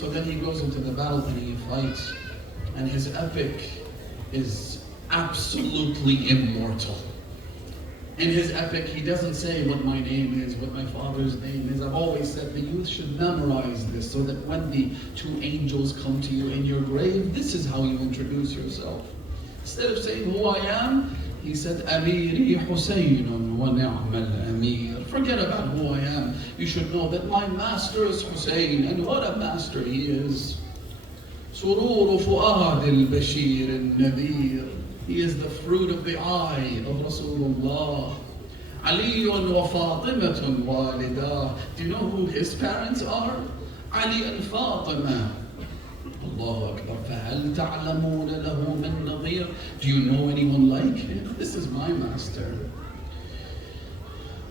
So then he goes into the battle and he fights. And his epic is absolutely immortal. In his epic, he doesn't say what my name is, what my father's name is. I've always said the youth should memorize this so that when the two angels come to you in your grave, this is how you introduce yourself. Instead of saying who I am, he said, Amiri Husaynun wa ni'mal Amir. Forget about who I am. You should know that my master is Hussein, and what a master he is. Surur Fu'ad al-Bashir al-Nadir. He is the fruit of the eye of Rasulullah. Aliyun wa Fatimatun walidah. Do you know who his parents are? Ali and Fatima. Allahu Akbar. فَهَلْ تَعْلَمُونَ لَهُ مِنْ نَظِيرٍ. Do you know anyone like him? This is my master.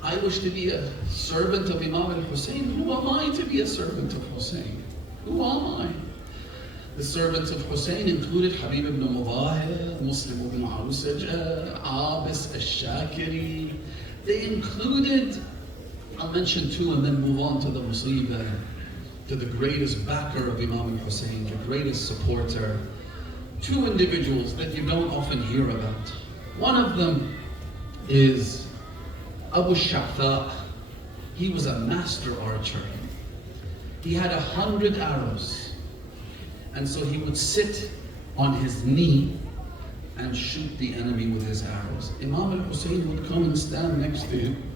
I wish to be a servant of Imam al-Hussein. Who am I to be a servant of Hussein? Who am I? The servants of Hussein included Habib ibn Mudahir, Muslim ibn Awsaja, Abbas al-Shakiri. They included, I'll mention two and then move on to the Musibah, to the greatest backer of Imam al-Hussein, the greatest supporter. Two individuals that you don't often hear about. One of them is Abu Sha'tha. He was a master archer. He had 100 arrows. And so he would sit on his knee and shoot the enemy with his arrows. Imam al-Hussein would come and stand next to him.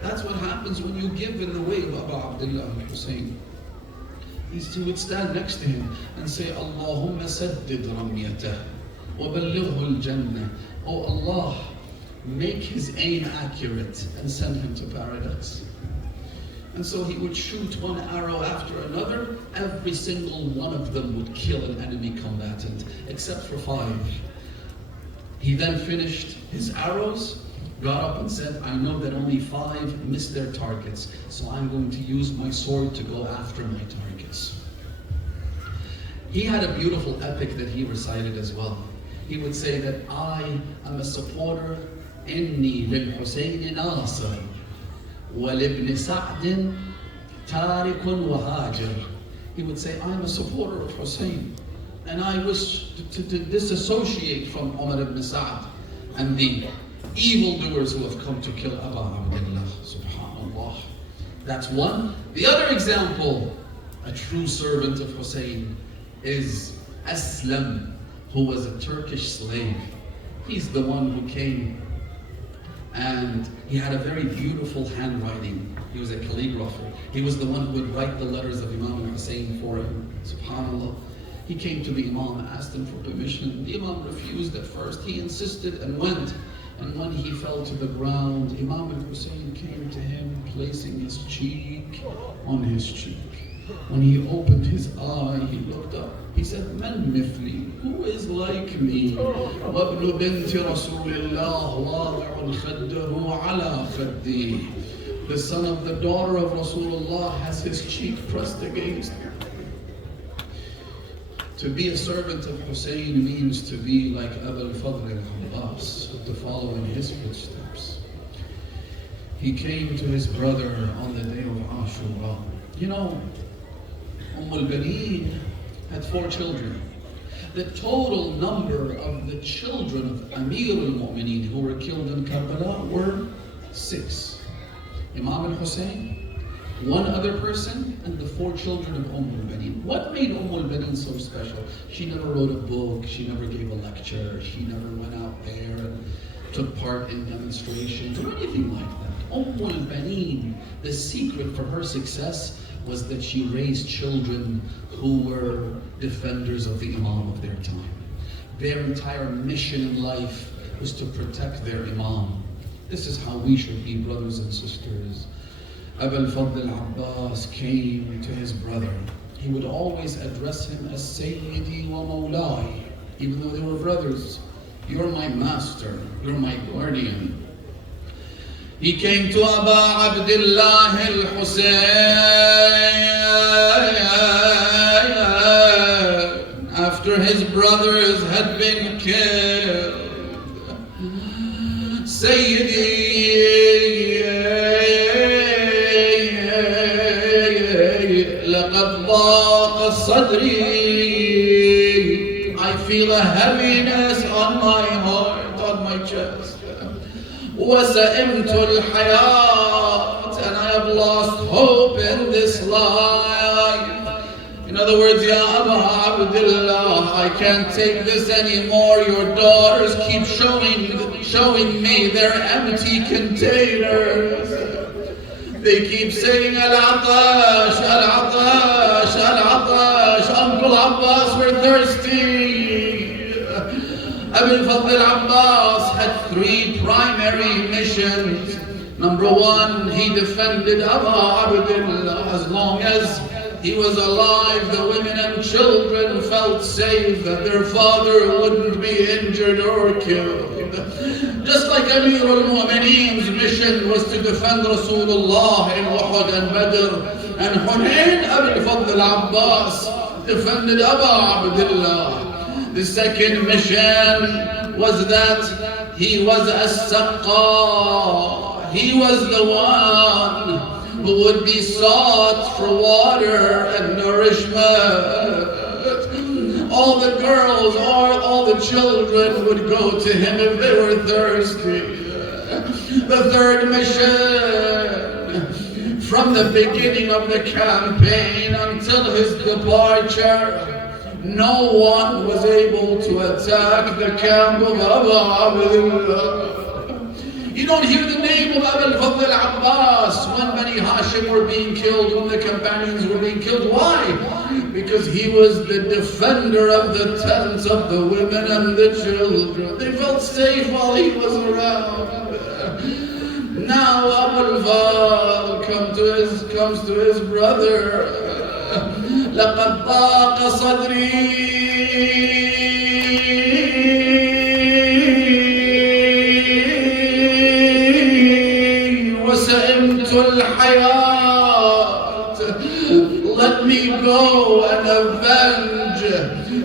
That's what happens when you give in the way of Abu Abdullah al-Hussein. He would stand next to him and say, Allahumma saddid ramyatah wa ballighhu al-jannah. Oh Allah, make his aim accurate and send him to paradise. And so he would shoot one arrow after another. Every single one of them would kill an enemy combatant, except for 5. He then finished his arrows, got up and said, I know that only 5 missed their targets, so I'm going to use my sword to go after my targets. He had a beautiful epic that he recited as well. He would say that I am a supporter, inni lil Hussein nasir, wa libn Sa'd tarikun wa hajir. He would say, I'm a supporter of Hussein, and I wish to disassociate from Umar ibn Sa'd and the evildoers who have come to kill Abu Abdullah. Subhanallah. That's one. The other example, a true servant of Hussein, is Aslam, who was a Turkish slave. He's the one who came, and he had a very beautiful handwriting. He was a calligrapher. He was the one who would write the letters of Imam Hussein for him. Subhanallah. He came to the Imam, asked him for permission. The Imam refused at first. He insisted and went. And when he fell to the ground, Imam al-Hussein came to him, placing his cheek on his cheek. When he opened his eye, he looked up. He said, Man mithli, who is like me? وَابْنُ بِنْتِ رَسُولِ اللَّهِ وَاضِعٌ خَدَّهُ عَلَى خَدِّهِ. The son of the daughter of Rasulullah has his cheek pressed against him. To be a servant of Hussein means to be like Abu al-Fadl al-Abbas, to follow in his footsteps. He came to his brother on the day of Ashura. You know, al-Baneen had 4 children. The total number of the children of Amir al-Mu'mineen who were killed in Karbala were 6. Imam al-Hussein, one other person, and the 4 children of al-Baneen. What made al-Baneen so special? She never wrote a book, she never gave a lecture, she never went out there and took part in demonstrations or anything like that. Al-Baneen, the secret for her success was that she raised children who were defenders of the Imam of their time. Their entire mission in life was to protect their Imam. This is how we should be, brothers and sisters. Abu al-Fadl al-Abbas came to his brother. He would always address him as Sayyidi wa Mawlai, even though they were brothers. You're my master, you're my guardian. He came to Abu Abdullah al-Hussein after his brothers had been killed. Sayyidi, لقد ضاع ضاق صدري. I feel a heaviness on my heart, on my chest. وسئمت الحياة, and I have lost hope in this life. In other words, Ya Aba Abdullah, I can't take this anymore. Your daughters keep showing me their empty containers. They keep saying, Al-Atash, Al-Atash, Al-Atash. Uncle Abbas, we're thirsty. Abu al-Fadl Abbas had 3 primary missions. Number 1, he defended Aba Abdullah. As long as he was alive, the women and children felt safe that their father wouldn't be injured or killed. Just like Amir al-Mu'mineen's mission was to defend Rasulullah in Uhud and Badr and Hunayn, Abu al-Fadl Abbas defended Aba Abdullah. The second mission was that he was as-Saqqa. He was the one who would be sought for water and nourishment. All the girls or all the children would go to him if they were thirsty. The third mission, from the beginning of the campaign until his departure, no one was able to attack the camp of Abu Abdullah. You don't hear the name of Abu al-Fadl Abbas when Bani Hashim were being killed, when the companions were being killed. Why? Because he was the defender of the tents of the women and the children. They felt safe while he was around. Now Abu al-Fadl comes to his brother. لَقَدْ ضَاقَ صَدْرِي Let me go and avenge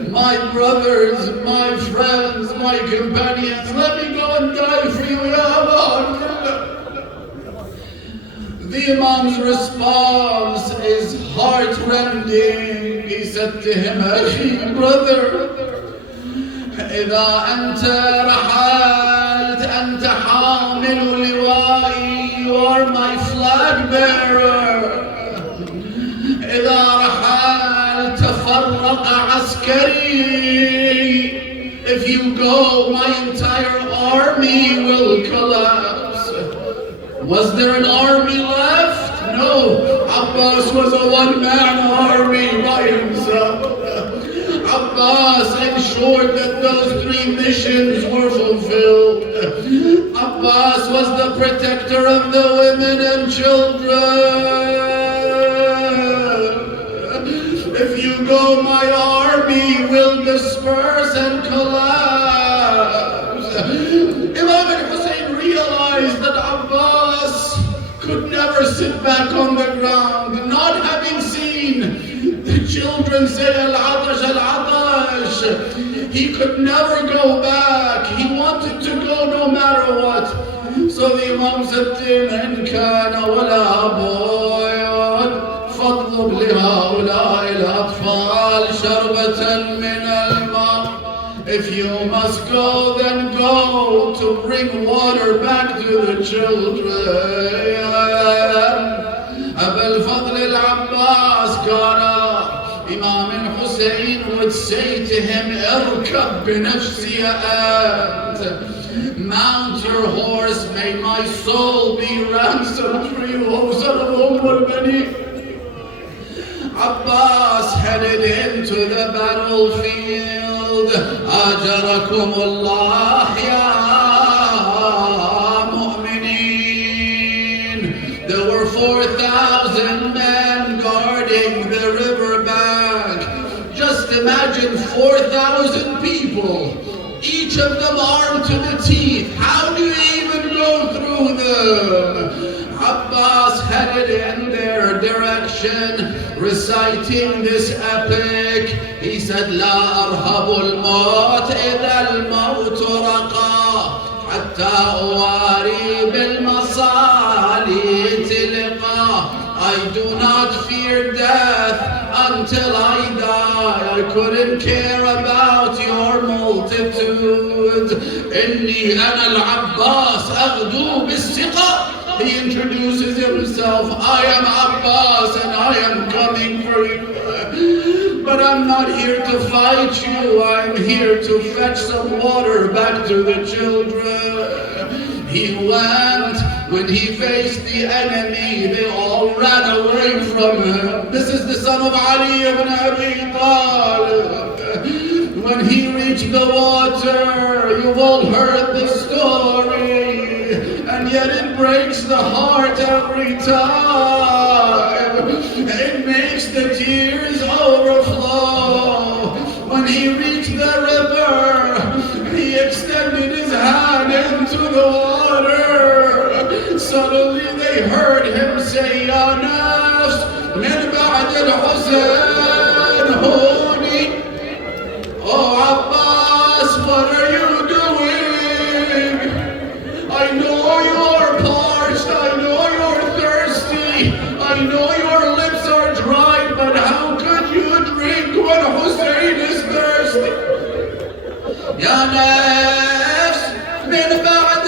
my brothers, my friends, my companions. Let me go and die for you, Ya Allah. The Imam's response is heart-rending. He said to him, Akhi, brother, إذا أنت رحلت أنت حامل لوائي, you are my flag bearer. إذا رحلت فرق عسكري, if you go, my entire army will collapse. Was there an army left? No. Abbas was a one-man army by himself. Abbas ensured that those 3 missions were fulfilled. Abbas was the protector of the women and children. If you go, my army will disperse and collapse. Imam al-Hussein realized that Abbas could never sit back on the ground, not having seen the children say Al-Atash, Al-Atash. He could never go back. He wanted to go no matter what. So the Imam said to him, إن كان ولا بد فاطلب لهؤلاء الأطفال شربة من الماء. If you must go, then go to bring water back to the children. Abu al-Fadl al-Abbas got up. Imam al-Hussein would say to him, Irkab binafsi ant. Mount your horse, may my soul be ransomed for you, O son of al-Bani. Abbas headed into the battlefield. Ajarakum Allah ya mu'mineen. There were 4,000 men guarding the riverbank. Just imagine 4,000 people, each of them armed to the teeth. How do you even go through them? Abbas headed in their direction, reciting this epic. He said, لا أرهب الموت إذا الموت رقى حتى أواري بالمصالي تلقى. I do not fear death until I I die, I couldn't care about your multitude. إني أنا العباس أغدو بالثقة. He introduces himself. I am Abbas and I am coming for you. But I'm not here to fight you. I'm here to fetch some water back to the children. He went. When he faced the enemy, they all ran away from him. This is the son of Ali ibn Abi Talib. When he reached the water, you've all heard the story, and yet it breaks the heart every time. It makes the tears overflow. When he reached the river, he extended his hand into the water. Suddenly they heard him say, Ya nafs, min ba'd al-Husayn huni. Oh Abbas, what are you doing? I know you're parched, I know you're thirsty, I know your lips are dry, but how could you drink when Hussein is thirsty? Ya nafs, min ba'd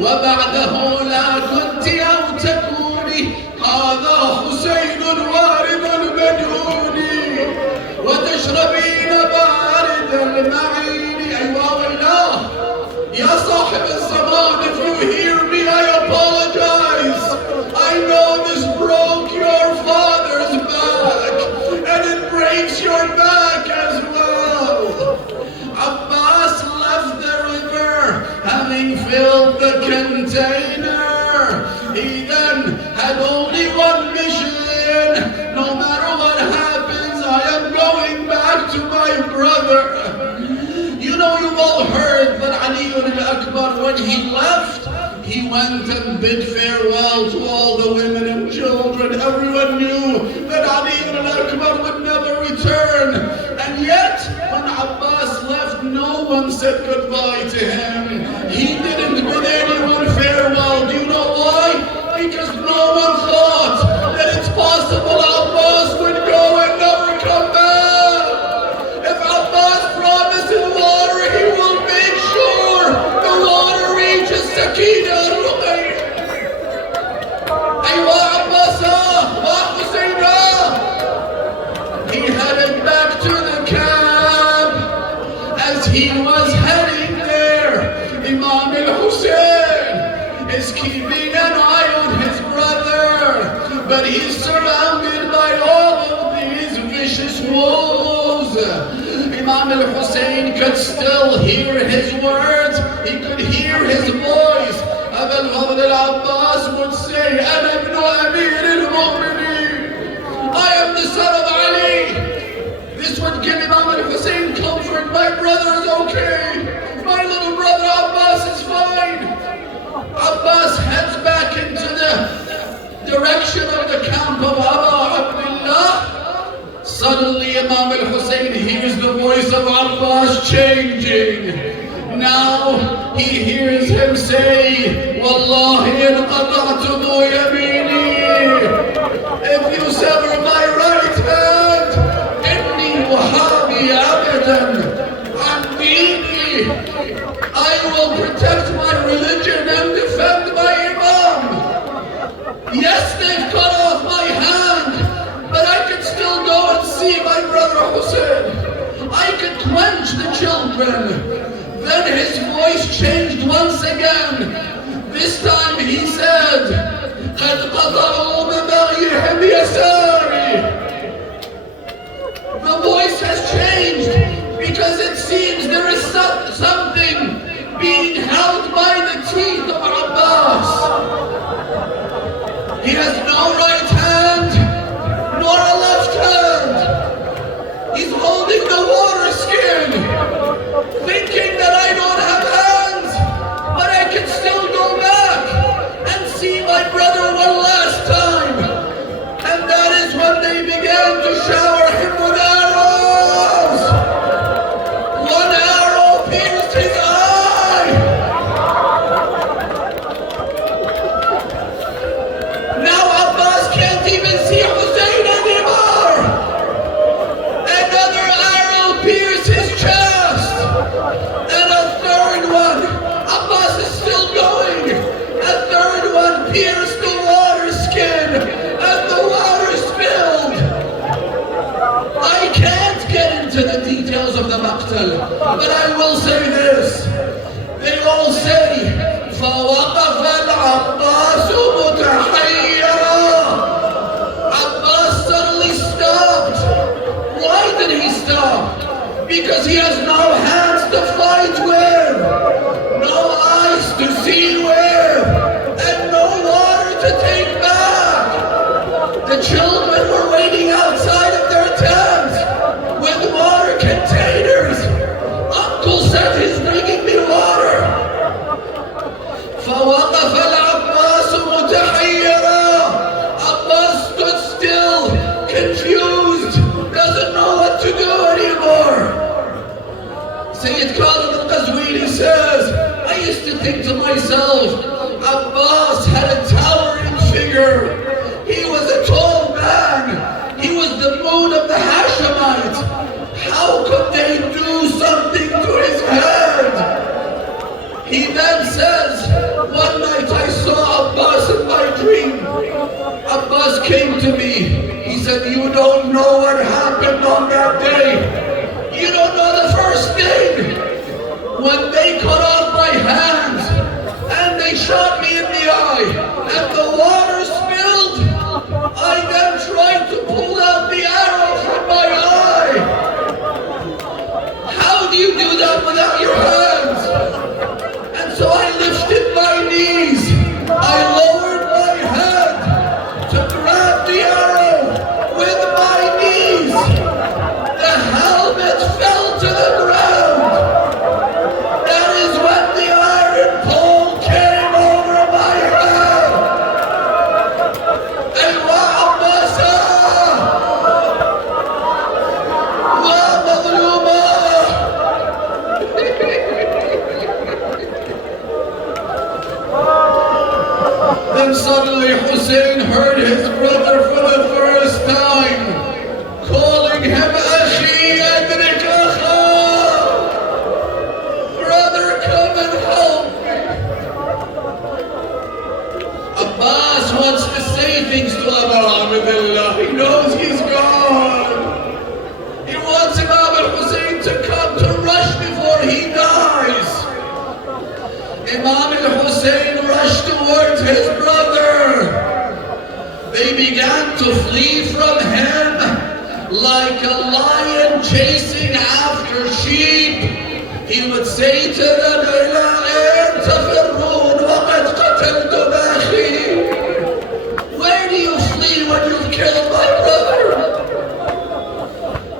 وبعده لا كنت أو تكوني هذا حسين وارد المجهول وتشربين بارد المعين. أيوة والله يا صاحب الزمان, if you hear me, I apologize. I know this broke your father's back and it breaks your back as well. Abbas left the river having filled the container. He then had only one mission. No matter what happens, I am going back to my brother. You know, you've all heard that Ali al-Akbar, when he left, he went and bid farewell to all the women and children. Everyone knew that Ali al-Akbar would never return. And yet, when Abbas left, no one said goodbye to him. He didn't bid anyone farewell. Do you know why? Because no one thought that it's possible Abbas would go and never come back. If Abbas promises water, he will make sure the water reaches Sakina al-Ruqayya. Aywa Abbasa wa Husayna. He headed back to the camp. As he was heading there, Imam al-Hussein is keeping an eye on his brother, but he's surrounded by all of these vicious wolves. Imam al-Hussein could still hear his words, he could hear his voice. Abu al-Fadl al-Abbas would say, Ana ibn Amir al-Mu'mineen, I am the son of Ali. This would give Imam al-Hussein comfort. My brother is okay. My little brother Abbas is fine. Abbas heads back into the direction of the camp of Abu Abdullah. Suddenly Imam al-Hussein hears the voice of Abbas changing. Now he hears him say, Wallahi in qata'tumu yamini. If you sever my right hand, inni wahabi abadan an dini, I will protect my religion and defend my imam. Yes, they've cut off my hand, but I can still go and see my brother Hussein. I can quench the children. Then his voice changed once again. This time he said, قَدْ قَطَعُوا بِبَغْيِهِمْ يَسَارِي. The voice has changed because it seems there is something being held by the teeth of Abbas. He has no right hand nor a left hand. He's holding the water skin, thinking that I don't have hands, but I can still go back and see my brother one last time. And that is when they began to shower him with arrows. One arrow pierced his eye. can't even see Hussein anymore. Another arrow pierced his chest. And a third one, Abbas is still going. A third one pierced the water skin, and the water spilled. I can't get into the details of the maqtal, but I will say this. They all say, فَوَقَفَ الْعَبَّاسُ مُتَحَيِّرًا. Abbas suddenly stopped. Why did he stop? Because he has no hands to fight with, no eyes to see with, and no water to take back. The children were waiting outside of their tents with water containers. Uncle said he's bringing me water. فَوَقَفَ الْعَبَّاسُ مُتَحَيِّرًا. Abbas stood still, confused, doesn't know what to do anymore. Sayyid Khalid al-Qazwini says, I used to think to myself, Abbas had a towering figure. He was a tall man. He was the moon of the Hashemites. How could they do something to his head? He then says, one night I saw Abbas in my dream. Abbas came to me. He said, you don't know what happened on that day. You don't know the first thing. When they cut off my hands and they shot me in the eye and the water spilled, I then tried to pull out the arrow from my eye. How do you do that without your hands? And so I lifted my knees. I lowered my head to grab the arrow with my knees. The helmet fell to the ground. That is when the iron pole came over my head. And wa Abbasa, wa Madluma. Then suddenly Hussein heard his brother for the first time, calling him Akhi Adrik Akha. Brother, come and help me. Abbas wants to say things to Abu Abdullah. He knows he's gone. He wants Imam al-Hussein to come to rush before he dies. Imam al-Hussein rushed towards his brother. They began to flee from him like a lion chasing after sheep. He would say to them, إِلَىٰ أَيْنَ تَفِرُّونَ وَقَدْ قَتَلْتُمْ أَخِي. Where do you flee when you've killed my brother?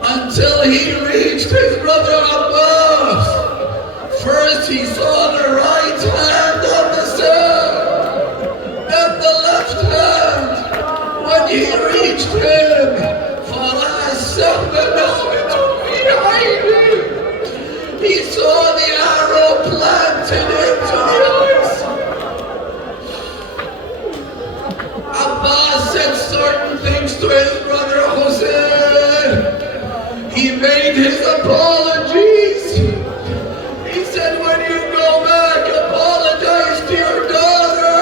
Until he reached his brother Abbas. First he saw the right hand of the son, then the left hand. When he reached him, فَرَأَى السَّهْمَ نَابِتٌ فِي عَيْنِهِ. He saw the arrow planted into the eyes. Abbas said certain things to his brother Hussein. He made his apologies. He said, when you go back, apologize to your daughter.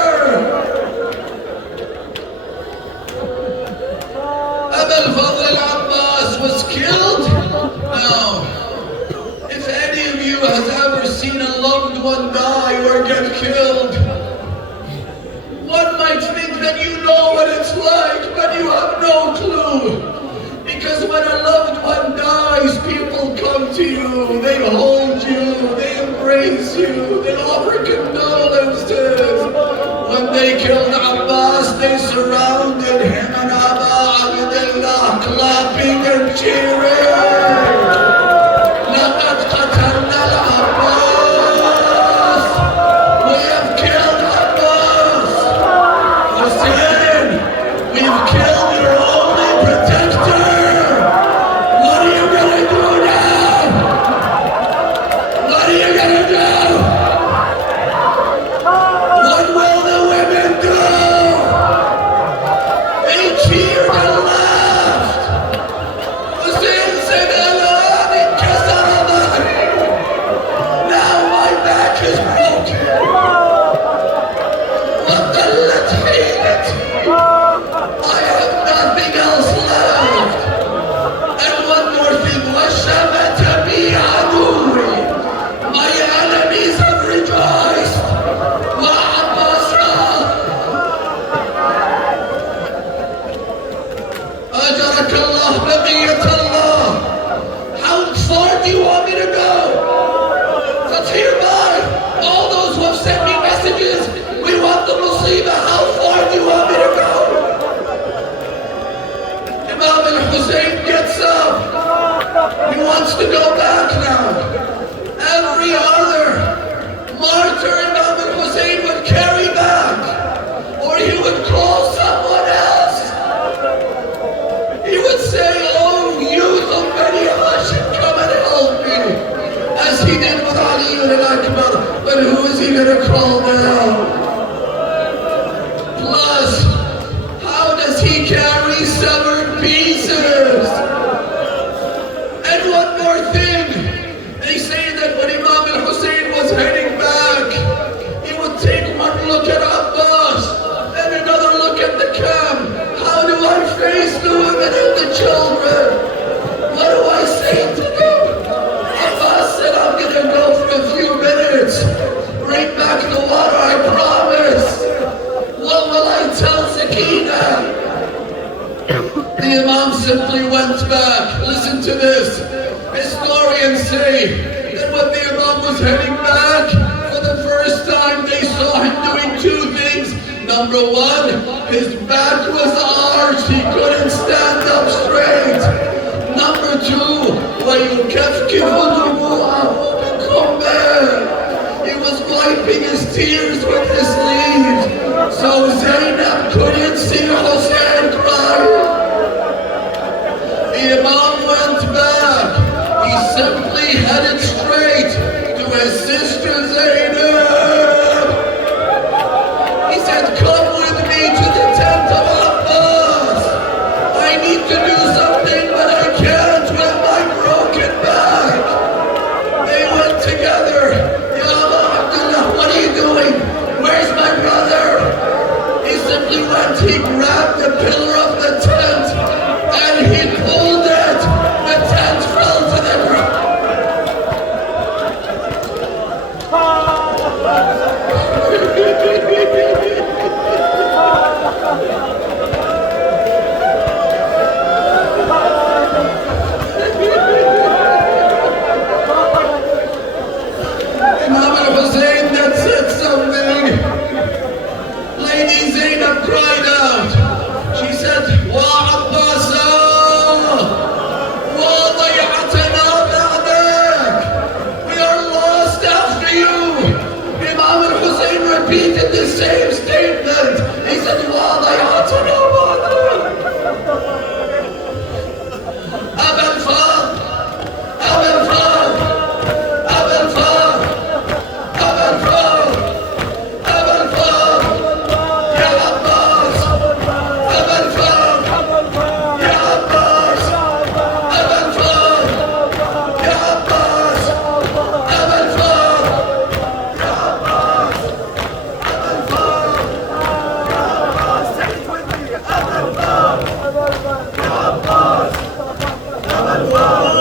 Abu al-Fadl Abbas was killed. Now, if any of you has ever seen a loved one die or get killed, one might think that you know what it's like, but you have no clue. Because when a loved one dies, people come to you, they hold you, they embrace you, they offer condolences. When they killed Abbas, they surrounded him and Abu Abdullah, clapping and cheering. لَقَدْ قَتَلْنَا الْعَبَّاسِ. We have killed Abbas. Hussein, we've killed your only protector. What are you gonna do now? What are you gonna do? What will the women do? They cheer. Abbas, how does he carry severed pieces? And one more thing, they say that when Imam al-Hussein was heading back, he would take one look at Abbas and another look at the camp. How do I face the women and the children? What do I say to them? Abbas said, I'm going to go for a few minutes. Bring back the water, I promise. What will I tell Sakina? The Imam simply went back. Listen to this. Historians say that when the Imam was heading back, for the first time they saw him doing two things. Number one, his back was arched. He couldn't stand up straight. Number two, he was wiping his tears with his sleeve. So Zainab couldn't see Hussein crying. The Imam went back. He simply headed straight to his sister Zainab. He said, come with me to the tent of Abbas. I need to do something, but I can't with my broken back. They went together. Ya Allah, Abdullah, what are you doing? Where's my brother? He simply went, he grabbed the pillar of the tent and he pulled it. The tent fell to the ground. Imam al-Hussein then said something. Lady Zainab cried out. She said, Wa Abbasa, wa dayatana ba'dak. We are lost after you. Imam al-Hussein repeated the same statement. He said, Wa dayatana ba'dak. Abel Fad, Abel Fad, Abel Fad, Abel Fad, Abel Fad, Ya Abbas, Abel Fad, Ya Abbas, Abel Fad, Ya Abbas, Abel Fad, Ya Abbas, Abel Fad, Ya Abbas, say it with me, Abel Fad, Ya Abbas, Abel Fad.